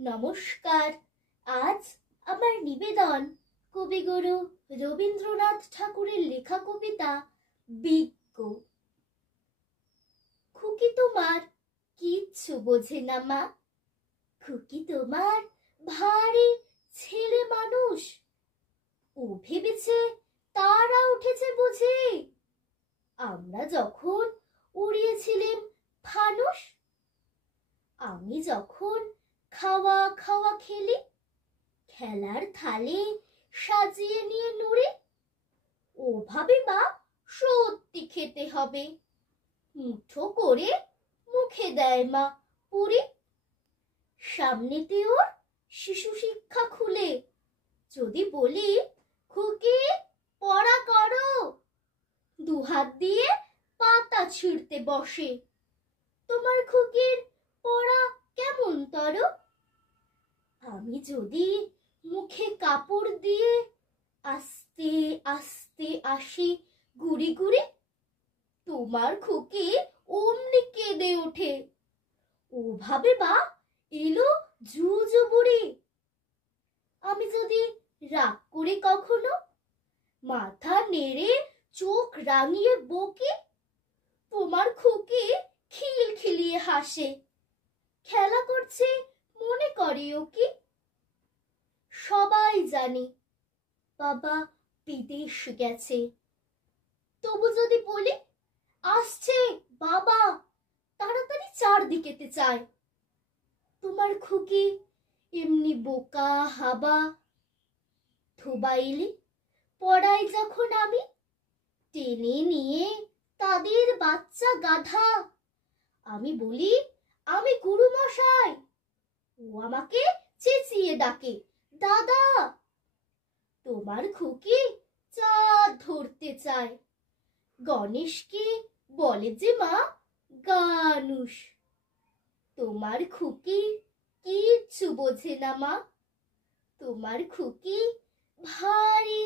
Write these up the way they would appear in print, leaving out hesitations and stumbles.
নমস্কার। আজ আমার নিবেদন কবিগুরু রবীন্দ্রনাথ ঠাকুরের লেখা কবিতা বিজ্ঞ। খুকি তোমার কিচ্ছু বোঝে না মা, খুকি তোমার ভারী ছেলে মানুষ। ও ভেবেছে তারা উঠেছে বুঝি, আমরা যখন উড়িয়েছিলেম ফানুস। আমি যখন খাওয়া খাওয়া খেলি, খেলার থালে সাজিয়ে নিয়ে নুড়ি, ও ভাবে মা সত্যি খেতে হবে, মুঠো করে মুখে দেয় মা পুরি। সামনেতে ওর শিশু শিক্ষা খুলে, যদি বলি খুকি পড়া করো, দুহাত দিয়ে পাতা ছিঁড়তে বসে। তোমার খুকির পড়া কেমন তর? আমি যদি মুখে কাপড় দিয়ে আস্তে আস্তে আসি গুড়ি গুড়ি, তোমার খুকি অমনি কেঁদে ওঠে, ও ভাবে বা এলো জুজু বুড়ি। আমি যদি রাগ করে কখনো মাথা নেড়ে চোখ রাঙিয়ে বকি, তোমার খুকি খিলখিলিয়ে হাসে, খেলা করছে মনে করে ও কি। সবাই জানে বাবা বিদেশ গেছে, তবু যদি বলি আসছে বাবা, তাড়াতাড়ি চারদিকেতে চায়। তোমার খুকি এমনি বোকা হাবা। থুবাইলে পড়াই যখন আমি, টেনে নিয়ে তাদের বাচ্চা গাধা, আমি বলি আমি গুরু মশাই, ও আমাকে চেঁচিয়ে ডাকে দাদা। তোমার খুকি চাঁদ ধরতে চায়, গণেশকে বলে যে মা গানুষ। তোমার খুকি কিচ্ছু বোঝে না মা, তোমার খুকি ভারী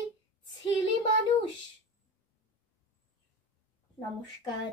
ছেলে মানুষ। নমস্কার।